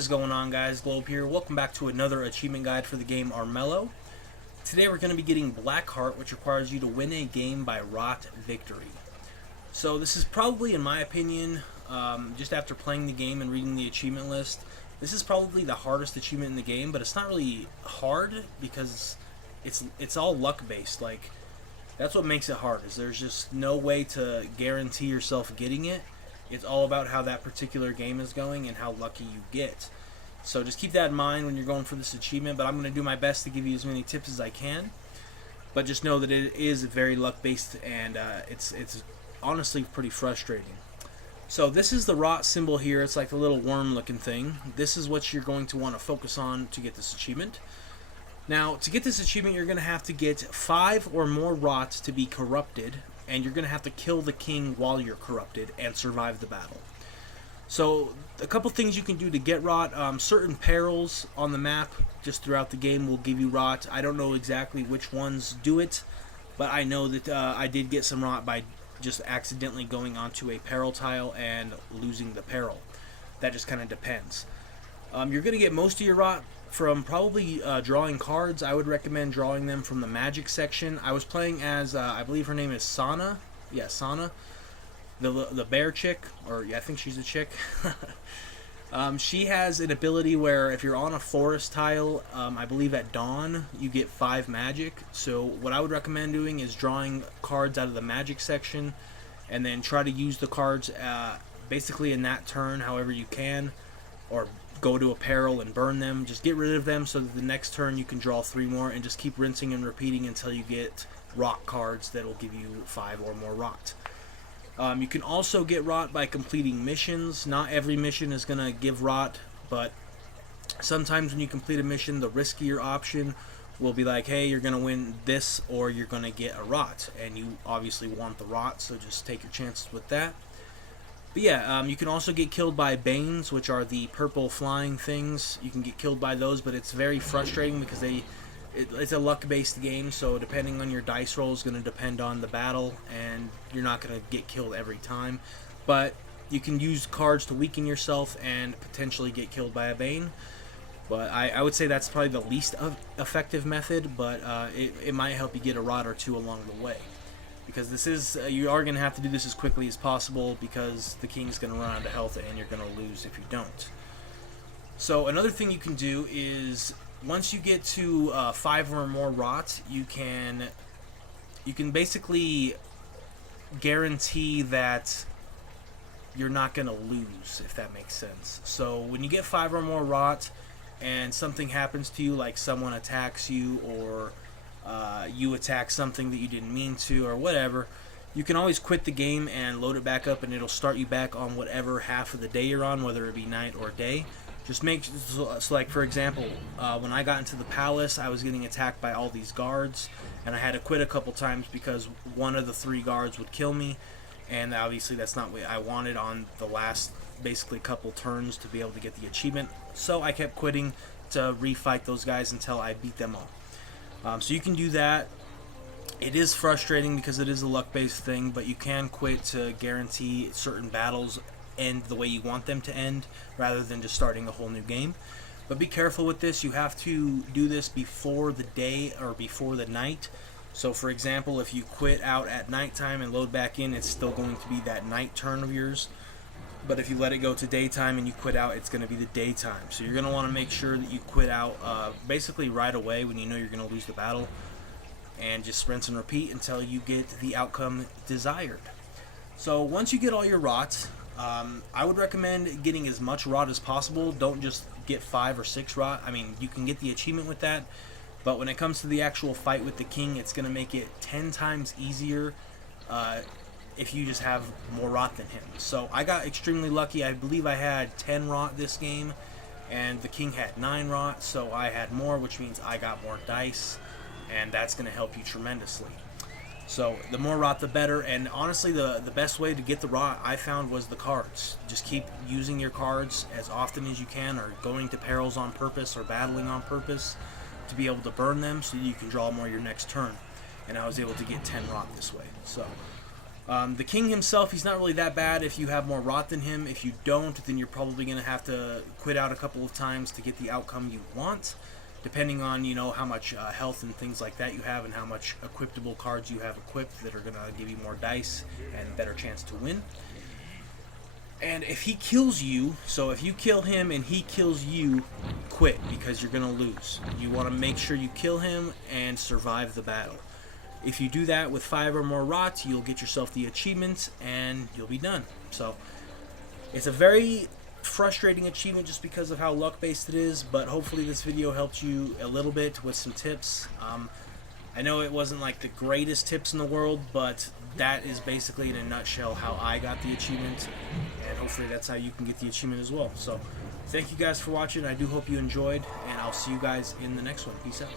is going on, guys? Globe here. Welcome back to another achievement guide for the game Armello. Today we're going to be getting Blackheart, which requires you to win a game by rot victory. So this is probably, in my opinion, just after playing the game and reading the achievement list, this is probably the hardest achievement in the game, but it's not really hard because it's all luck based. Like, that's what makes it hard, is there's just no way to guarantee yourself getting it. It's all about how that particular game is going and how lucky you get. So just keep that in mind when you're going for this achievement, but I'm going to do my best to give you as many tips as I can. But just know that it is very luck-based, and it's honestly pretty frustrating. So this is the rot symbol here. It's like the little worm-looking thing. This is what you're going to want to focus on to get this achievement. Now, to get this achievement, you're going to have to get 5 or more rot to be corrupted, and you're going to have to kill the king while you're corrupted and survive the battle. So a couple things you can do to get rot. Certain perils on the map just throughout the game will give you rot. I don't know exactly which ones do it, but I know that I did get some rot by just accidentally going onto a peril tile and losing the peril. That just kind of depends. You're going to get most of your rot from probably drawing cards. I would recommend drawing them from the magic section. I was playing as, I believe her name is Sana. Yeah, Sana. The bear chick, or yeah, I think she's a chick. She has an ability where if you're on a forest tile, I believe at dawn, you get 5 magic. So what I would recommend doing is drawing cards out of the magic section and then try to use the cards basically in that turn however you can, or go to a peril and burn them. Just get rid of them so that the next turn you can draw 3 more, and just keep rinsing and repeating until you get rot cards that will give you 5 or more rot. You can also get rot by completing missions. Not every mission is going to give rot, but sometimes when you complete a mission, the riskier option will be like, hey, you're going to win this or you're going to get a rot, and you obviously want the rot, so just take your chances with that. But yeah, you can also get killed by Banes, which are the purple flying things. You can get killed by those, but it's very frustrating because it's a luck-based game, so depending on your dice roll is going to depend on the battle, and you're not going to get killed every time. But you can use cards to weaken yourself and potentially get killed by a Bane. But I would say that's probably the least effective method, but it might help you get a rot or 2 along the way. Because this is, you are going to have to do this as quickly as possible, because the king's going to run out of health and you're going to lose if you don't. So another thing you can do is, once you get to 5 or more rot, you can basically guarantee that you're not going to lose, if that makes sense. So when you get 5 or more rot and something happens to you, like someone attacks you, or you attack something that you didn't mean to, or whatever, you can always quit the game and load it back up, and it'll start you back on whatever half of the day you're on, whether it be night or day. Just make, so like for example, when I got into the palace, I was getting attacked by all these guards, and I had to quit a couple times because one of the 3 guards would kill me, and obviously that's not what I wanted on the last basically couple turns to be able to get the achievement. So I kept quitting to refight those guys until I beat them all. So you can do that. It is frustrating because it is a luck-based thing, but you can quit to guarantee certain battles end the way you want them to end, rather than just starting a whole new game. But be careful with this. You have to do this before the day or before the night. So for example, if you quit out at nighttime and load back in, it's still going to be that night turn of yours. But if you let it go to daytime and you quit out, it's going to be the daytime. So you're going to want to make sure that you quit out basically right away when you know you're going to lose the battle, and just rinse and repeat until you get the outcome desired. So once you get all your rot, I would recommend getting as much rot as possible. Don't just get 5 or 6 rot. I mean, you can get the achievement with that, but when it comes to the actual fight with the king, it's going to make it 10 times easier if you just have more rot than him. So I got extremely lucky. I believe I had 10 rot this game, and the king had 9 rot, so I had more, which means I got more dice, and that's going to help you tremendously. So the more rot the better, and honestly the best way to get the rot I found was the cards. Just keep using your cards as often as you can, or going to perils on purpose or battling on purpose to be able to burn them so you can draw more your next turn. And I was able to get 10 rot this way. So The king himself, he's not really that bad if you have more rot than him. If you don't, then you're probably going to have to quit out a couple of times to get the outcome you want, depending on, you know, how much health and things like that you have and how much equipable cards you have equipped that are going to give you more dice and a better chance to win. And if he kills you, so if you kill him and he kills you, quit, because you're going to lose. You want to make sure you kill him and survive the battle. If you do that with 5 or more rots, you'll get yourself the achievements and you'll be done. So it's a very frustrating achievement just because of how luck-based it is, but hopefully this video helped you a little bit with some tips. I know it wasn't like the greatest tips in the world, but that is basically in a nutshell how I got the achievement, and hopefully that's how you can get the achievement as well. So thank you guys for watching. I do hope you enjoyed, and I'll see you guys in the next one. Peace out.